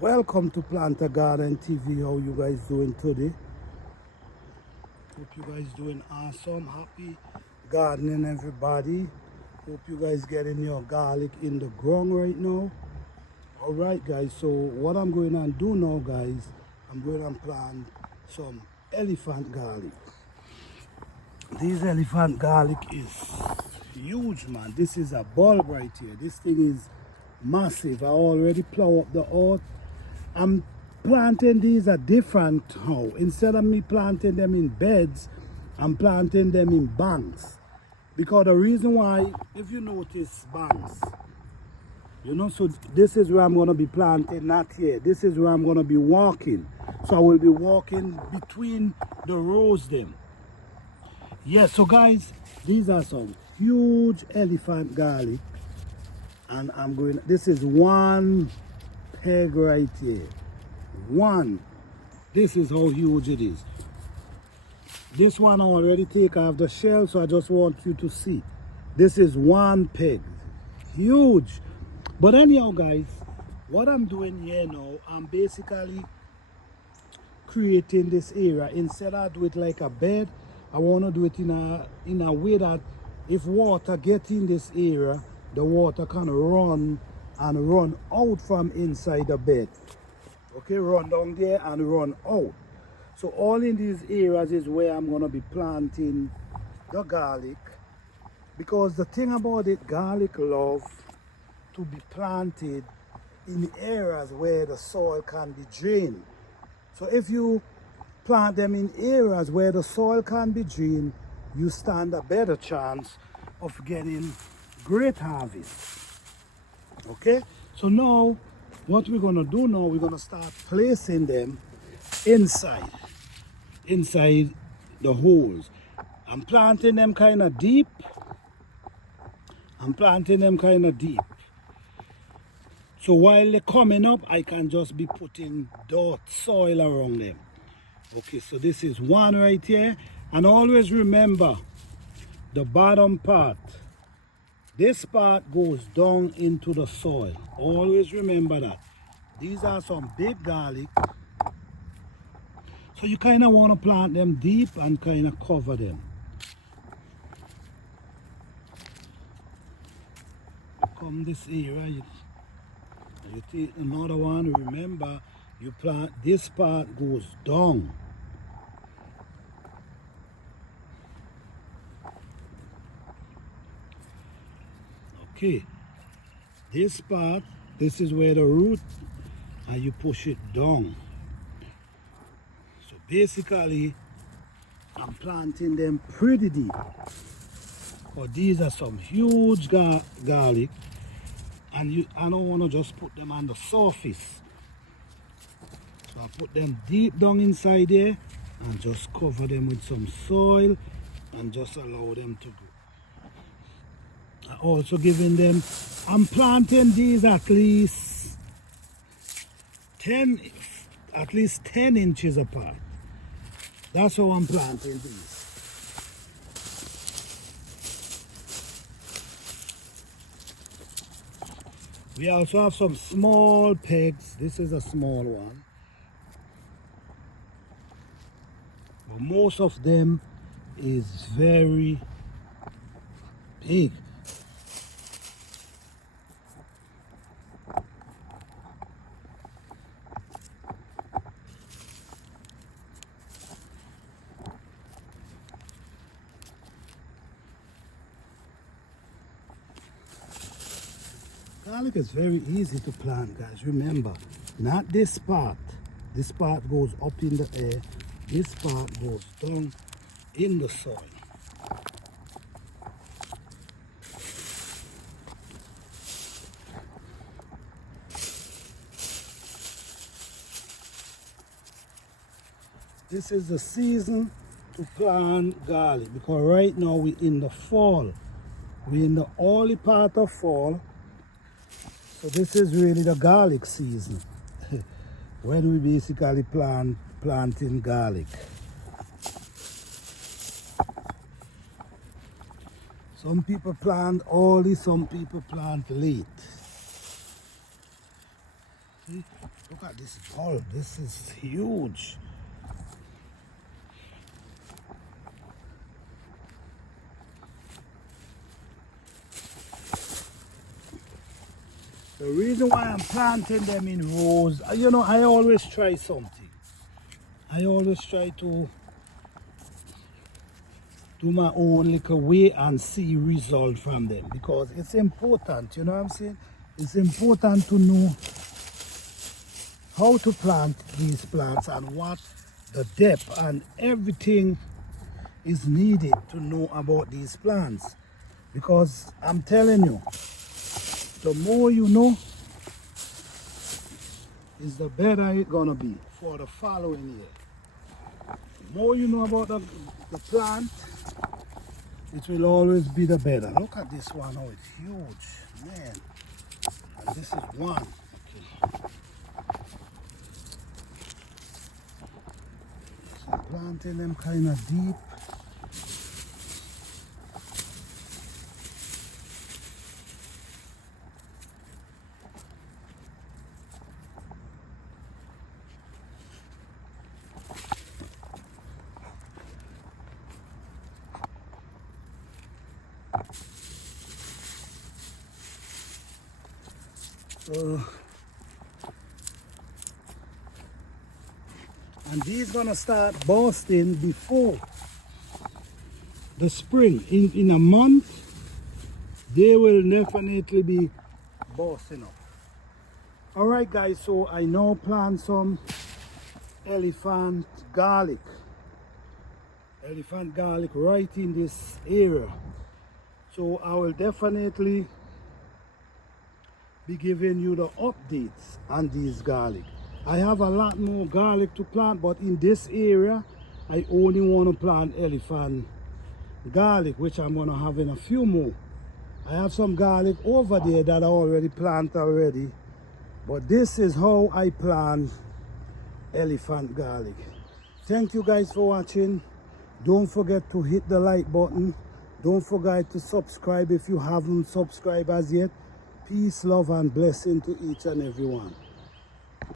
Welcome to Planter Garden TV. How you guys doing today? Hope you guys doing awesome. Happy gardening, everybody. Hope you guys getting your garlic in the ground right now. All right, guys. So what I'm going to do now, guys, I'm going to plant some elephant garlic. This elephant garlic is huge, man. This is a bulb right here. This thing is massive. I already plow up the earth. I'm planting these a different how. Instead of me planting them in beds, I'm planting them in banks. Because the reason why, if you notice banks, so this is where I'm going to be planting, not here. This is where I'm going to be walking. So I will be walking between the rows them. Yes, so guys, these are some huge elephant garlic. And this is one peg right here. One. This is how huge it is. This one I already take off the shell, so I just want you to see. This is one peg. Huge. But anyhow, guys, what I'm doing here now, I'm basically creating this area. Instead of do it like a bed, I want to do it in a way that if water get in this area, the water can run and run out from inside the bed. Okay, run down there and run out. So all in these areas is where I'm going to be planting the garlic. Because the thing about it, garlic love to be planted in areas where the soil can be drained. So if you plant them in areas where the soil can be drained, you stand a better chance of getting great harvest. Okay, so now what we're going to do now, we're going to start placing them inside the holes. I'm planting them kind of deep. So while they're coming up, I can just be putting dirt, soil around them. Okay, so this is one right here. And always remember, the bottom part, this part goes down into the soil. Always remember that. These are some big garlic. So you kind of want to plant them deep and kind of cover them. Come this area, you take another one. Remember, you plant, this part goes down. Okay, this part, this is where the root, and you push it down. So basically, I'm planting them pretty deep. But these are some huge garlic, and I don't want to just put them on the surface. So I put them deep down inside there and just cover them with some soil and just allow them to grow. I also giving them, I'm planting these at least 10 inches apart. That's how I'm planting these. We also have some small pegs. This is a small one. But most of them is very big. Garlic is very easy to plant, guys. Remember, not this part. This part goes up in the air. This part goes down in the soil. This is the season to plant garlic because right now we're in the fall. We're in the early part of fall. So this is really the garlic season when we basically planting garlic. Some people plant early, some people plant late. See, look at this bulb. This is huge. The reason why I'm planting them in rows, you know, I always try something. I always try to do my own little way and see result from them, because it's important, you know what I'm saying? It's important to know how to plant these plants and what the depth and everything is needed to know about these plants. Because I'm telling you, the more you know is the better it's gonna be for the following year. The more you know about the plant, it will always be the better. Look at this one, oh, it's huge, man. And this is one. Okay. So planting them kind of deep. And these gonna start bursting before the spring. In a month, they will definitely be bursting up. All right, guys, so I now plant some elephant garlic. Elephant garlic right in this area. So I will definitely be giving you the updates on these garlic. I have a lot more garlic to plant, but in this area I only want to plant elephant garlic, which I'm going to have in a few more. I have some garlic over there that I already planted already, but this is how I plant elephant garlic. Thank you guys for watching. Don't forget to hit the like button. Don't forget to subscribe if you haven't subscribed as yet. Peace, love, and blessing to each and every one.